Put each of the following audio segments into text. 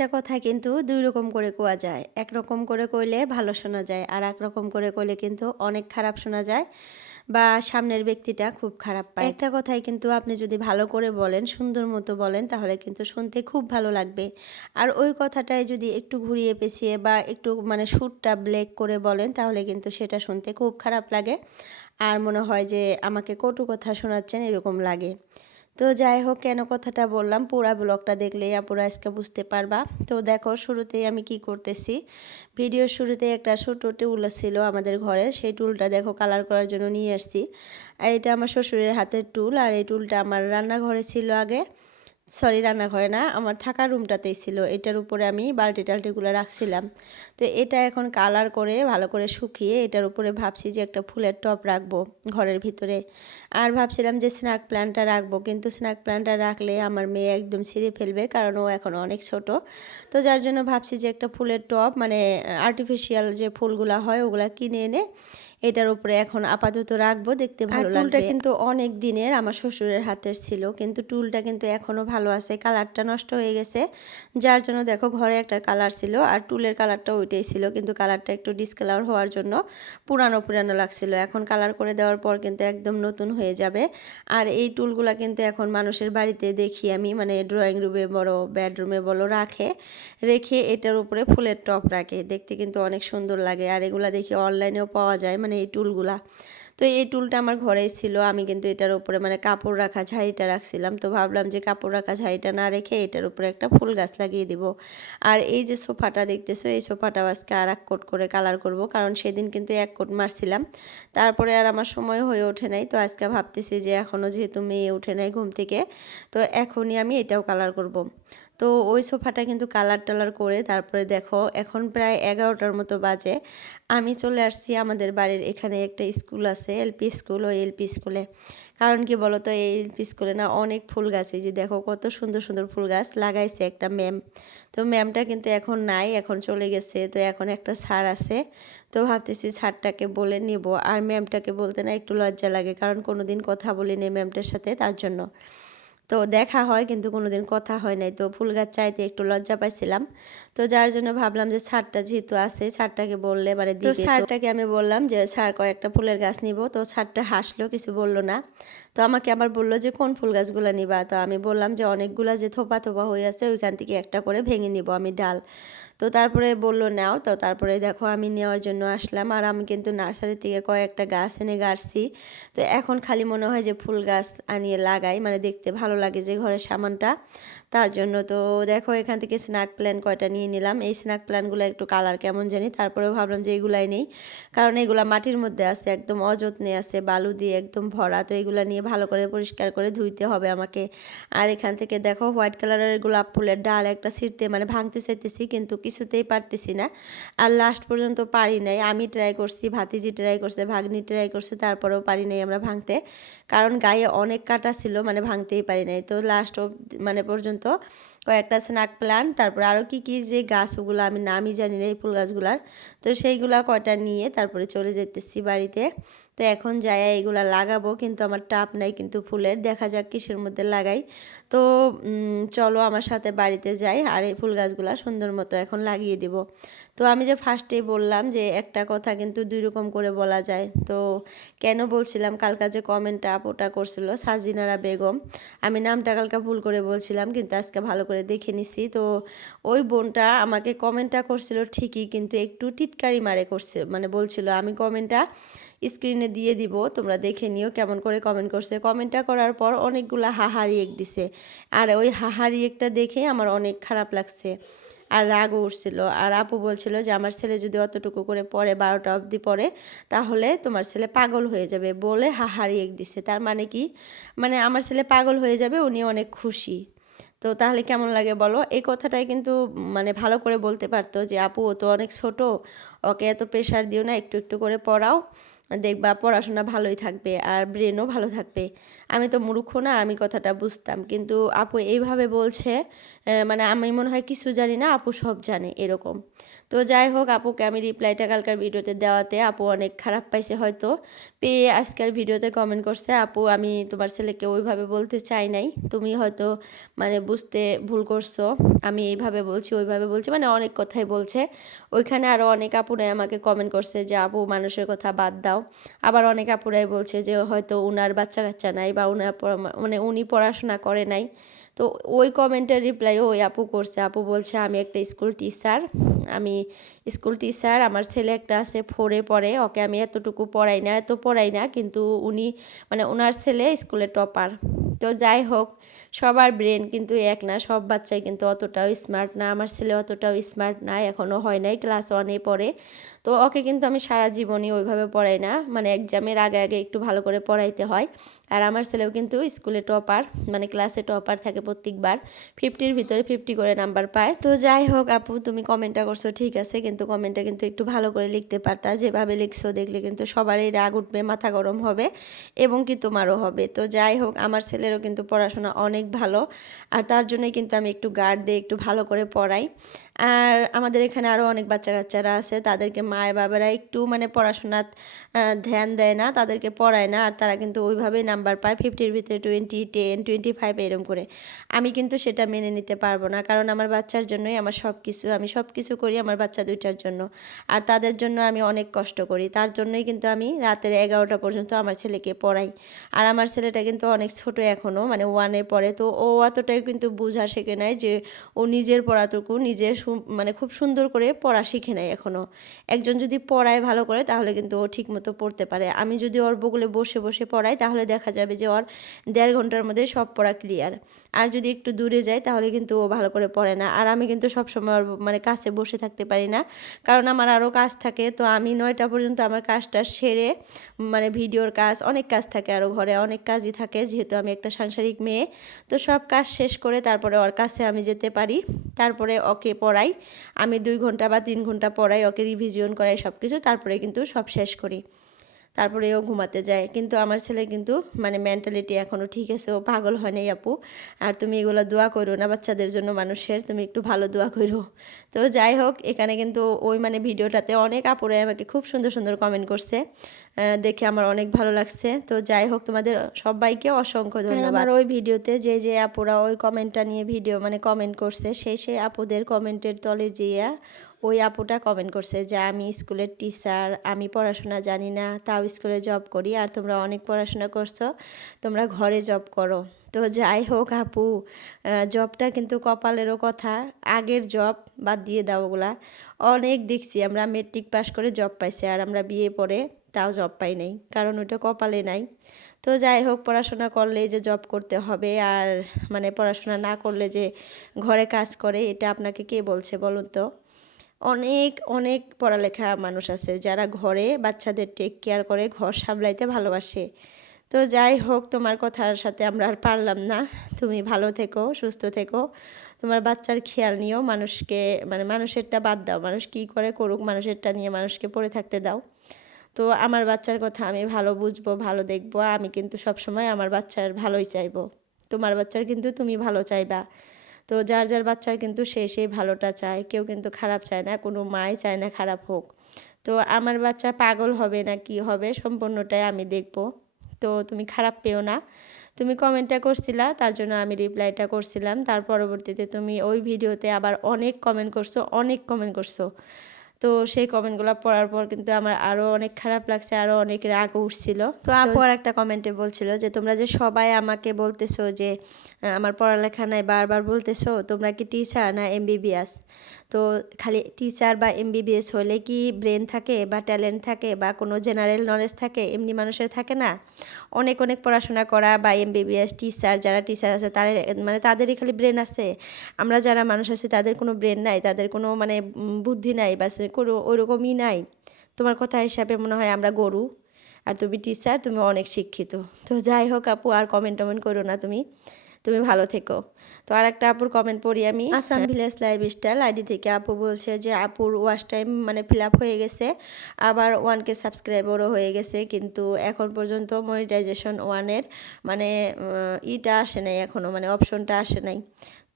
একটা কথা কিন্তু ২ রকম করে কোয়া যায়। একরকম করে কইলে ভালো শোনা যায়। আর একরকম করে কইলে কিন্তু অনেক খারাপ শোনা যায় বা সামনের ব্যক্তিটা খুব খারাপ পায়। একটা কথাই কিন্তু আপনি যদি ভালো করে বলেন, সুন্দর মতো বলেন তাহলে কিন্তু শুনতে খুব ভালো লাগবে। আর ওই কথাটাই যদি একটু ঘুরিয়ে পেঁচিয়ে বা একটু মানে সুরটা ব্রেক করে বলেন তাহলে কিন্তু সেটা শুনতে খুব খারাপ লাগে। আর মনে হয় যে আমাকে কটু কথা শোনাচ্ছেন এরকম লাগে। তো যাই হোক কেন কথাটা বললাম পুরা ব্লগটা দেখলেই আপুরা আজকে বুঝতে পারবা। তো দেখো শুরুতেই আমি কি করতেছি। ভিডিওর শুরুতে একটা ছোট টুল ছিল আমাদের ঘরে, সেই টুলটা দেখো কালার করার জন্য নিয়ে আসছি। আর এটা আমার শ্বশুরের হাতের টুল, আর এই টুলটা আমার রান্নাঘরে ছিল আগে। সরি, রান্নাঘরে না, আমার থাকার রুমটাতেই ছিল। এটার উপরে আমি বালতি টালতিগুলো রাখছিলাম। তো এটা এখন কালার করে ভালো করে শুকিয়ে এটার উপরে ভাবছি যে একটা ফুলের টব রাখবো ঘরের ভিতরে। আর ভাবছিলাম যে স্ন্যাক প্ল্যান্টটা রাখবো, কিন্তু স্ন্যাক প্ল্যান্টটা রাখলে আমার মেয়ে একদম ছিঁড়ে ফেলবে, কারণ ও এখন অনেক ছোট। তো যার জন্য ভাবছি যে একটা ফুলের টব মানে আর্টিফিশিয়াল যে ফুলগুলা হয় ওগুলা কিনে এনে এটার উপরে এখন আপাতত রাখবো, দেখতে ভালো লাগবে। টুলটা কিন্তু অনেক দিনের আমার শ্বশুরের হাতের ছিল, কিন্তু টুলটা কিন্তু এখনও ভালো আছে, কালারটা নষ্ট হয়ে গেছে। যার জন্য দেখো ঘরে একটা কালার ছিল আর টুলের কালারটা ওইটাই ছিল, কিন্তু কালারটা একটু ডিসকালার হওয়ার জন্য পুরানো পুরানো লাগছিল। এখন কালার করে দেওয়ার পর কিন্তু একদম নতুন হয়ে যাবে। আর এই টুলগুলা কিন্তু এখন মানুষের বাড়িতে দেখি আমি, মানে ড্রয়িং রুমে বড় বেডরুমে বলো রেখে এটার উপরে ফুলের টব রাখে, দেখতে কিন্তু অনেক সুন্দর লাগে। আর এগুলা দেখি অনলাইনেও পাওয়া যায়, মানে এই টুলগুলা। তো এই টুলটা আমার ঘরেই ছিল, আমি কিন্তু এটার উপরে মানে কাপড় রাখা ঝাড়িটা রাখছিলাম। তো ভাবলাম যে কাপড় রাখা ঝাড়িটা না রেখে এটার উপরে একটা ফুল গাছ লাগিয়ে দিব। আর এই যে সোফাটা দেখতেছো, এই সোফাটাও আজকে আর এক কোট করে কালার করব, কারণ সেদিন কিন্তু এক কোট মারছিলাম, তারপরে আর আমার সময় হয়ে ওঠে নাই। তো আজকে ভাবতেছি যে এখনও যেহেতু মেয়ে ওঠে নাই ঘুম থেকে, তো এখনই আমি এটাও কালার করব। তো ওই সোফাটা কিন্তু কালার টালার করে তারপরে দেখো এখন প্রায় 11টার মতো বাজে। আমি চলে আসছি আমাদের বাড়ির এখানে একটা স্কুল আছে, এলপি স্কুল। ওই এলপি স্কুলে কারণ কি বলো তো, এই এলপি স্কুলে না অনেক ফুল গাছ, এই যে দেখো কত সুন্দর সুন্দর ফুল গাছ লাগাইছে একটা ম্যাম। তো ম্যামটা কিন্তু এখন নাই, এখন চলে গেছে। তো এখন একটা স্যার আছে, তো ভাবতেছি স্যারটাকে বলে নিব। আর ম্যামটাকে বলতে না একটু লজ্জা লাগে, কারণ কোনোদিন কথা বলিনি ম্যামটার সাথে, তার জন্য। তো দেখা হয় কিন্তু কোনোদিন কথা হয় নাই, তো ফুল গাছ চাইতে একটু লজ্জা পাইছিলাম। তো যার জন্য ভাবলাম যে ছাদটা যেহেতু আছে ছাদটাকে বললে মানে দিবে। তো ছাদটাকে আমি বললাম যে স্যার কয়েকটা ফুলের গাছ নিব, তো ছাদটা হাসলো, কিছু বললো না। তো আমাকে আবার বললো যে কোন ফুল গাছগুলো নিবা। তো আমি বললাম যে অনেকগুলা যে থোপা থোপা হয়ে আছে ওইখান থেকে একটা করে ভেঙে নিব আমি ডাল। তো তারপরে বললো নাও। তো তারপরে দেখো আমি নেওয়ার জন্য আসলাম, আর আমি কিন্তু নার্সারি থেকে কয়েকটা গাছ এনে গাড়ছি। তো এখন খালি মনে হয় যে ফুল গাছ আনিয়ে লাগাই, মানে দেখতে ভালো লাগে যে ঘরের সামানটা, তার জন্য। তো দেখো এখান থেকে স্ন্যাক প্ল্যান্ট কয়টা নিয়ে নিলাম। এই স্ন্যাক প্ল্যান্টগুলো একটু কালার কেমন জানি, তারপরেও ভাবলাম যে এগুলাই নেই, কারণ এগুলা মাটির মধ্যে আছে, একদম অযত্নে আছে, বালু দিয়ে একদম ভরা। তো এগুলা নিয়ে ভালো করে পরিষ্কার করে ধুইতে হবে আমাকে। আর এখান থেকে দেখো হোয়াইট কালারের গোলাপ ফুলের ডাল একটা ছিঁড়তে মানে ভাঙতে চাইতেছি, কিন্তু কিছুতেই পারতেছি না। আর লাস্ট পর্যন্ত পারি নাই, আমি ট্রাই করছি, ভাতিজি ট্রাই করছে, ভাগ্নি ট্রাই করছে, তারপরেও পারি নাই আমরা ভাঙতে, কারণ গায়ে অনেক কাটা ছিল, মানে ভাঙতেই পারি নাই। তো লাস্ট মানে পর্যন্ত কয়েকটা স্ন্যাক প্ল্যান্ট, তারপর আরও কি কি যে গাছ ওগুলো আমি নামই জানি না এই ফুল গাছগুলার, তো সেইগুলা কয়টা নিয়ে তারপরে চলে যেতেছি বাড়িতে। তো এখন যাই এগুলা লাগাবো, কিন্তু আমার টাব নাই কিন্তু ফুলের, দেখা যাক কিসের মধ্যে লাগাই। তো চলো আমার সাথে বাড়িতে যাই, আর এই ফুল গাছগুলা সুন্দর মতো এখন লাগিয়ে দিব। তো আমি যে ফার্স্টেই বললাম যে একটা কথা কিন্তু 2 রকম করে বলা যায়। তো কেন বলছিলাম, কালকা যে কমেন্টটা আপুটা করছিল সাজিনারা বেগম, আমি নামটা কালকা ভুল করে বলছিলাম, কিন্তু আজকে ভালো করে দেখে নিছি। তো ওই বোনটা আমাকে কমেন্টটা করছিল ঠিকই, কিন্তু একটু টিটকারি মারে করছে, মানে বলছিল, আমি কমেন্টটা স্ক্রিনে দিয়ে দিব, তোমরা দেখে নিও কেমন করে কমেন্ট করছে। কমেন্টটা করার পর অনেকগুলো হাহা রিয়েক্ট দিছে, আর ওই হাহা রিয়েক্টটা দেখে আমার অনেক খারাপ লাগছে আর রাগও উঠছিল। আর আপু বলছিল যে আমার ছেলে যদি অতটুকু করে পড়ে 12টা অবধি পড়ে তাহলে তোমার ছেলে পাগল হয়ে যাবে, বলে হাহা রিয়েক্ট দিছে। তার মানে কি, মানে আমার ছেলে পাগল হয়ে যাবে, উনি অনেক খুশি। তো তাহলে কেমন লাগে বলো? এই কথাটাই কিন্তু মানে ভালো করে বলতে পারতো যে আপু ও তো অনেক ছোট, ওকে এত প্রেশার দিও না, একটু একটু করে পড়াও। দেখবা পড়াশোনা ভালোই থাকবে আর ব্রেনও ভালো থাকবে। আমি তো মূর্খ না, আমি কথাটা বুঝতাম, কিন্তু আপু এইভাবে বলছে, মানে আমি মনে হয় কিছু জানি না, আপু সব জানে এরকম। তো যাই হোক, আপুকে আমি রিপ্লাইটা কালকার ভিডিওতে দেওয়াতে আপু অনেক খারাপ পাইছে হয়তো, পেয়ে আজকের ভিডিওতে কমেন্ট করছে, আপু আমি তোমার ছেলেকে ওইভাবে বলতে চাই নাই, তুমি হয়তো মানে বুঝতে ভুল করছো, আমি এইভাবে বলছি ওইভাবে বলছি, মানে অনেক কথাই বলছে। ওইখানে আরও অনেক আপুরাই আমাকে কমেন্ট করছে যে আপু মানুষের কথা বাদ দাও। আবার অনেক আপুরাই বলছে যে হয়তো উনার বাচ্চা কাচ্চা নাই বা উনার মানে উনি পড়াশোনা করে নাই। তো ওই কমেন্টের রিপ্লাইও ওই আপু করছে। আপু বলছে আমি একটা স্কুল টিচার, আমার ছেলে একটা আছে 4-এ পড়ে, ওকে আমি এতটুকু পড়াই না, কিন্তু উনি মানে ওনার ছেলে স্কুলে টপার। তো যাই হোক, সবার ব্রেন কিন্তু এক না, সব বাচ্চাই কিন্তু অতটাও স্মার্ট না, আমার ছেলে অতটাও স্মার্ট না, এখনও হয় নাই, ক্লাস 1-এ পড়ে। তো ওকে কিন্তু আমি সারা জীবনই ওইভাবে পড়াই না, মানে এক্সামের আগে আগে একটু ভালো করে পড়াইতে হয়। আর আমার ছেলেও কিন্তু স্কুলে টপার, মানে ক্লাসে টপার থাকে প্রত্যেকবার, 50-র ভিতরে 50 করে নাম্বার পায়। তো যাই হোক আপু, তুমি কমেন্টটা করছো ঠিক আছে, কিন্তু কমেন্টটা কিন্তু একটু ভালো করে লিখতে পারতা, যেভাবে লিখছো দেখলে কিন্তু সবারই রাগ উঠবে, মাথা গরম হবে, এবং কি তোমারও হবে। তো যাই হোক, আমার ছেলেরও কিন্তু পড়াশোনা অনেক ভালো, আর তার জন্যই কিন্তু আমি একটু গার্ড দিয়ে একটু ভালো করে পড়াই। আর আমাদের এখানে আরও অনেক বাচ্চা কাচ্চারা আছে, তাদেরকে মায়ের বাবারা একটু মানে পড়াশোনার ধ্যান দেয় না, তাদেরকে পড়ায় না, আর তারা কিন্তু ওইভাবেই নাম্বার পায়, 50-র ভিতরে 20, 10, 25 এরম করে। আমি কিন্তু সেটা মেনে নিতে পারবো না, কারণ আমার বাচ্চার জন্যই আমার সব কিছু, আমি সব কিছু করি আমার বাচ্চা দুইটার জন্য, আর তাদের জন্য আমি অনেক কষ্ট করি, তার জন্যই কিন্তু আমি রাতের 11টা পর্যন্ত আমার ছেলেকে পড়াই। আর আমার ছেলেটা কিন্তু অনেক ছোট এখনও, মানে 1-এ পড়ে, তো ও অতটাই কিন্তু বোঝা শেখে নাই যে ও নিজের পড়াটুকু নিজে মানে খুব সুন্দর করে পড়া শিখে নেয় এখনও। একজন যদি পড়ায় ভালো করে তাহলে কিন্তু ও ঠিকমতো পড়তে পারে। আমি যদি ওর বগলে বসে বসে পড়াই তাহলে দেখা যাবে যে ওর 1.5 ঘন্টার মধ্যে সব পড়া ক্লিয়ার। আর যদি একটু দূরে যায় তাহলে কিন্তু ও ভালো করে পড়ে না। আর আমি কিন্তু সবসময় ওর মানে কাছে বসে থাকতে পারি না, কারণ আমার আরও কাজ থাকে। তো আমি 9টা পর্যন্ত আমার কাজটা সেরে, মানে ভিডিওর কাজ, অনেক কাজ থাকে, আরও ঘরে অনেক কাজই থাকে, যেহেতু আমি একটা সাংসারিক মেয়ে। তো সব কাজ শেষ করে তারপরে ওর কাছে আমি যেতে পারি, তারপরে ওকে পড়াই। আমি 2 ঘন্টা বা 3 ঘন্টা পড়াই, ওকে রিভিশন করাই সব কিছু, তারপরে কিন্তু সব শেষ করি, তারপরে ও ঘুমাতে যায়। কিন্তু আমার ছেলে কিন্তু মানে মেন্টালিটি এখনও ঠিক আছে, ও পাগল হয় নাই আপু। আর তুমি এগুলো দোয়া করো না বাচ্চাদের জন্য, মানুষের তুমি একটু ভালো দোয়া করো। তো যাই হোক, এখানে কিন্তু ওই মানে ভিডিওটাতে অনেক আপুরাই আমাকে খুব সুন্দর সুন্দর কমেন্ট করছে, দেখে আমার অনেক ভালো লাগছে। তো যাই হোক, তোমাদের সবাইকে অসংখ্য ধন্যবাদ। আমার ওই ভিডিওতে যে যে আপুরা ওই কমেন্টটা নিয়ে ভিডিও মানে কমেন্ট করছে, সেই আপুদের কমেন্টের তলে যেয়ে ওই আপুটা কমেন্ট করছে যে আমি স্কুলের টিচার, আমি পড়াশোনা জানি না, তাও স্কুলে জব করি, আর তোমরা অনেক পড়াশোনা করছো, তোমরা ঘরে জব করো। তো যাই হোক আপু, জবটা কিন্তু কপালেরও কথা, আগের জব বাদ দিয়ে দাও ওগুলা। অনেক দেখছি আমরা মেট্রিক পাস করে জব পাইছি, আর আমরা বিয়ে পরে তাও জব পাই নাই, কারণ ওইটা কপালে নাই। তো যাই হোক, পড়াশোনা করলে যে জব করতে হবে, আর মানে পড়াশোনা না করলে যে ঘরে কাজ করে, এটা আপনাকে কে বলছে বলুন তো? অনেক অনেক পড়ালেখা মানুষ আছে যারা ঘরে বাচ্চাদের টেক কেয়ার করে, ঘর সামলাইতে ভালোবাসে। তো যাই হোক, তোমার কথার সাথে আমরা আর পারলাম না। তুমি ভালো থেকো, সুস্থ থেকো, তোমার বাচ্চার খেয়াল নিও, মানুষকে মানে মানুষেরটা বাদ দাও, মানুষ কী করে করুক, মানুষেরটা নিয়ে মানুষকে পড়ে থাকতে দাও। তো আমার বাচ্চার কথা আমি ভালো বুঝবো, ভালো দেখবো, আমি কিন্তু সবসময় আমার বাচ্চার ভালোই চাইবো, তোমার বাচ্চার কিন্তু তুমি ভালো চাইবা। তো যার যার বাচ্চার কিন্তু সেই ভালোটা চায়, কেউ কিন্তু খারাপ চায় না, কোনো মাই চায় না খারাপ হোক। তো আমার বাচ্চা পাগল হবে না কি হবে সম্পূর্ণটাই আমি দেখব। তো তুমি খারাপ পেও না, তুমি কমেন্টটা করছিলা তার জন্য আমি রিপ্লাইটা করছিলাম, তার পরবর্তীতে তুমি ওই ভিডিওতে আবার অনেক কমেন্ট করছো। তো সেই কমেন্টগুলো পড়ার পর কিন্তু আমার আরও অনেক খারাপ লাগছে, আরও অনেক রাগ উঠছিল। তো আপু আর একটা কমেন্টে বলছিল যে তোমরা যে সবাই আমাকে বলতেছো যে আমার পড়ালেখা নাই, বারবার বলতেছো, তোমরা কি টিচার না এমবিবিএস? তো খালি টিচার বা এমবিবিএস হলে কি ব্রেন থাকে বা ট্যালেন্ট থাকে বা কোনো জেনারেল নলেজ থাকে? এমনি মানুষের থাকে না? অনেক অনেক পড়াশোনা করা বা এমবিবিএস টিচার, যারা টিচার আছে তারা মানে তাদেরই খালি ব্রেন আছে? আমরা যারা মানুষ আছি তাদের কোনো ব্রেন নাই, তাদের কোনো মানে বুদ্ধি নাই, বা কোনো ওরকমই নাই? তোমার কথা হিসাবে মনে হয় আমরা গরু, আর তুমি টিচার, তুমি অনেক শিক্ষিত। তো যাই হোক আপু, আর কমেন্ট টমেন্ট করো না তুমি। তুমি ভালো থেকো। তো আর একটা আপুর কমেন্ট পড়ি আমি, আসাম ভিলেজ লাইফস্টাইল আইডি থেকে আপু বলছে যে আপুর ওয়াচ টাইম মানে ফিল আপ হয়ে গেছে, আবার 1K সাবস্ক্রাইবারও হয়ে গেছে, কিন্তু এখন পর্যন্ত মনিটাইজেশন 1-এর মানে ইটা আসে নাই এখনও, মানে অপশনটা আসে নাই।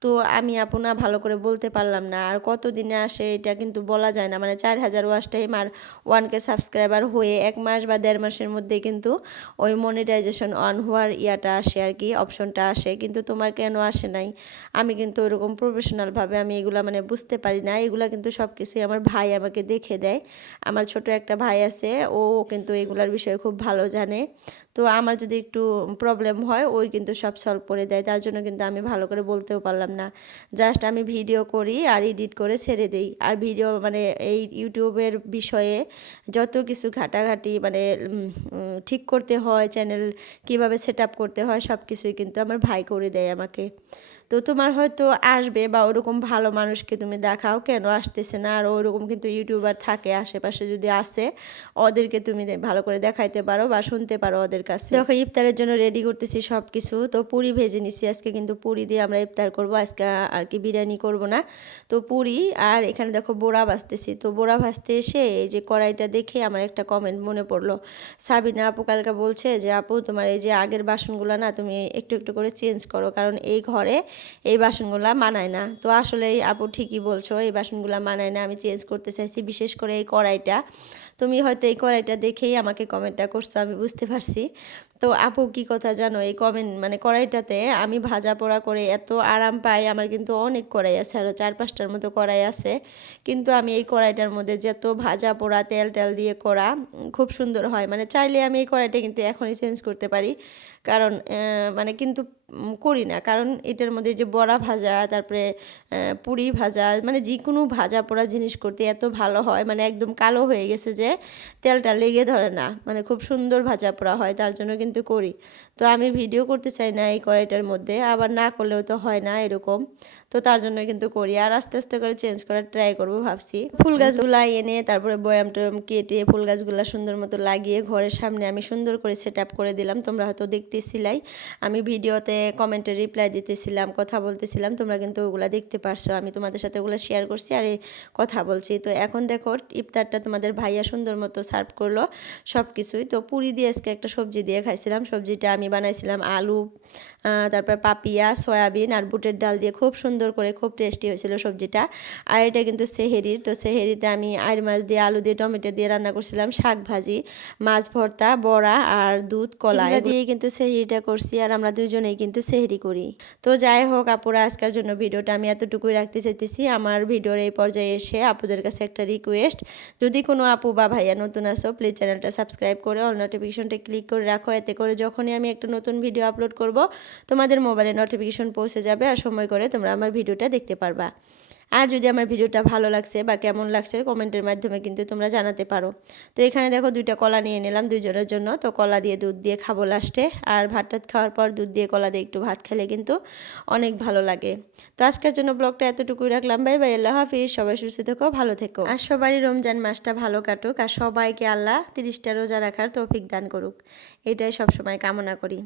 তো আমি আপু না ভালো করে বলতে পারলাম না, আর কত দিনে আসে এটা কিন্তু বলা যায় না। মানে 4000 ওয়াচ টাইম আর 1K সাবস্ক্রাইবার হয়ে 1 মাস বা 1.5 মাসের মধ্যে কিন্তু ওই মনিটাইজেশন অন হওয়ার ইয়াটা আসে আর কি, অপশনটা আসে, কিন্তু তোমার কেন আসে নাই? আমি কিন্তু ওরকম প্রফেশনালভাবে আমি এগুলা মানে বুঝতে পারি না। এগুলা কিন্তু সব কিছুই আমার ভাই আমাকে দেখে দেয়। আমার ছোট একটা ভাই আছে, ও কিন্তু এগুলার বিষয়ে খুব ভালো জানে। তো আমার যদি একটু প্রবলেম হয় ওই কিন্তু সব সলভ করে দেয়, তার জন্য কিন্তু আমি ভালো করে বলতেও পারলাম না। জাস্ট আমি ভিডিও করি আর এডিট করে ছেড়ে দিই। আর ভিডিও মানে এই ইউটিউবের বিষয়ে যত কিছু ঘাটাঘাটি মানে ঠিক করতে হয়, চ্যানেল কিভাবে সেট আপ করতে হয়, সব কিছুই কিন্তু আমার ভাই করে দেয় আমাকে। তো তোমার হয়তো আসবে বা ওরকম ভালো মানুষকে তুমি দেখাও, কেন আসতেছে না? আর ওরকম কিন্তু ইউটিউবার থাকে আশেপাশে, যদি আসে ওদেরকে তুমি ভালো করে দেখাইতে পারো বা শুনতে পারো ওদের কাছে। দেখো ইফতারের জন্য রেডি করতেছি সব কিছু। তো পুরি ভেজে নিছি আজকে, কিন্তু পুরি দিয়ে আমরা ইফতার করব আজকে, আর কি বিরিয়ানি করব না। তো পুরি আর এখানে দেখো বোড়া ভাজতেছি। তো বোড়া ভাজতে এসে এই যে কড়াইটা দেখে আমার একটা কমেন্ট মনে পড়লো। সাবিনা আপু কালকে বলছে যে আপু তোমার এই যে আগের বাসনগুলো না তুমি একটু একটু করে চেঞ্জ করো, কারণ এই ঘরে এই বাসনগুলা মানায় না। তো আসলে আপু ঠিকই বলছো, এই বাসনগুলা মানায় না, আমি চেঞ্জ করতে চাইছি, বিশেষ করে এই কড়াইটা। তুমি হয়তো এই কড়াইটা দেখেই আমাকে কমেন্টটা করছো, আমি বুঝতে পারছি। তো আপু কি কথা জানো, এই কমেন্ট মানে কড়াইটাতে আমি ভাজা পোড়া করে এত আরাম পাই। আমার কিন্তু অনেক কড়াই আছে, আরও 4-5টার মতো কড়াই আছে, কিন্তু আমি এই কড়াইটার মধ্যে যত ভাজা পোড়া তেল টেল দিয়ে করা খুব সুন্দর হয়। মানে চাইলে আমি এই কড়াইটা কিন্তু এখনই চেঞ্জ করতে পারি, কারণ মানে কিন্তু করি না, কারণ এটার মধ্যে যে বড়া ভাজা, তারপরে পুরি ভাজা, মানে যে কোনো ভাজা পোড়া জিনিস করতে এত ভালো হয়, মানে একদম কালো হয়ে গেছে যে তেলটা লেগে ধরে না, মানে খুব সুন্দর ভাজা পোড়া হয়, তার জন্য কিন্তু করি। তো আমি ভিডিও করতে চাই না এই কড়াইটার মধ্যে, আবার না করলেও তো হয় না এরকম, তো তার জন্য কিন্তু করি। আর আস্তে আস্তে করে চেঞ্জ করার ট্রাই করবো ভাবছি। ফুল গাছগুলা এনে তারপরে বয়াম টয়াম কেটে ফুল গাছগুলা সুন্দর মতো লাগিয়ে ঘরের সামনে আমি সুন্দর করে সেট আপ করে দিলাম। তোমরা হয়তো দেখতেছিলাই, আমি ভিডিওতে কমেন্টে রিপ্লাই দিতেছিলাম, কথা বলতেছিলাম, তোমরা কিন্তু ওগুলা দেখতে পারছো, আমি তোমাদের সাথে ওগুলো শেয়ার করছি আর এই কথা বলছি। তো এখন দেখো ইফতারটা তোমাদের ভাইয়া সুন্দর মতো সার্ভ করলো সব কিছুই। তো পুরি দিয়ে আজকে একটা সবজি দিয়ে খাইছিলাম, সবজিটা আমি বানাইছিলাম আলু, তারপর পাপিয়া, সয়াবিন আর বুটের ডাল দিয়ে, খুব সুন্দর করে, খুব টেস্টি হয়েছিল সবজিটা। আর এটা কিন্তু সেহেরির, তো সেহেরিতে আমি আইর মাছ দিয়ে, আলু দিয়ে, টমেটো দিয়ে রান্না করছিলাম, শাক ভাজি, মাছ ভর্তা, বড়া আর দুধ, কলা দিয়ে কিন্তু সেহরিটা করছি, আর আমরা দুজনেই কিন্তু সেহরি করি। তো যাই হোক আপুরা, আজকের জন্য ভিডিওটা আমি এতটুকুই রাখতে চাইতেছি। আমার ভিডিওর এই পর্যায়ে এসে আপুদের কাছে একটা রিকোয়েস্ট, যদি কোনো আপু বা ভাইয়া নতুন আসো প্লিজ চ্যানেলটা সাবস্ক্রাইব করে অল নোটিফিকেশনটা ক্লিক করে রাখো, এতে করে যখনই আমি একটা নতুন ভিডিও আপলোড করব তোমাদের মোবাইলে নোটিফিকেশন পৌঁছে যাবে, আর সময় করে তোমরা আমার ভিডিওটা দেখতে পারবা। আর যদি আমার ভিডিওটা ভালো লাগছে বা কেমন লাগছে কমেন্টের মাধ্যমে কিন্তু তোমরা জানাতে পারো। তো এখানে দেখো 2টা কলা নিয়ে নিলাম দুজনের জন্য, তো কলা দিয়ে দুধ দিয়ে খাবো লাস্টে। আর ভাত টাত খাওয়ার পর দুধ দিয়ে কলা দিয়ে একটু ভাত খেলে কিন্তু অনেক ভালো লাগে। তো আজকের জন্য ব্লগটা এতটুকুই রাখলাম। বাই বাই, আল্লাহ হাফিজ, সবাই সুস্থ থেকো, ভালো থেকো, আর সবারই রমজান মাসটা ভালো কাটুক, আর সবাইকে আল্লাহ 30টা রোজা রাখার তৌফিক দান করুক, এটাই সবসময় কামনা করি।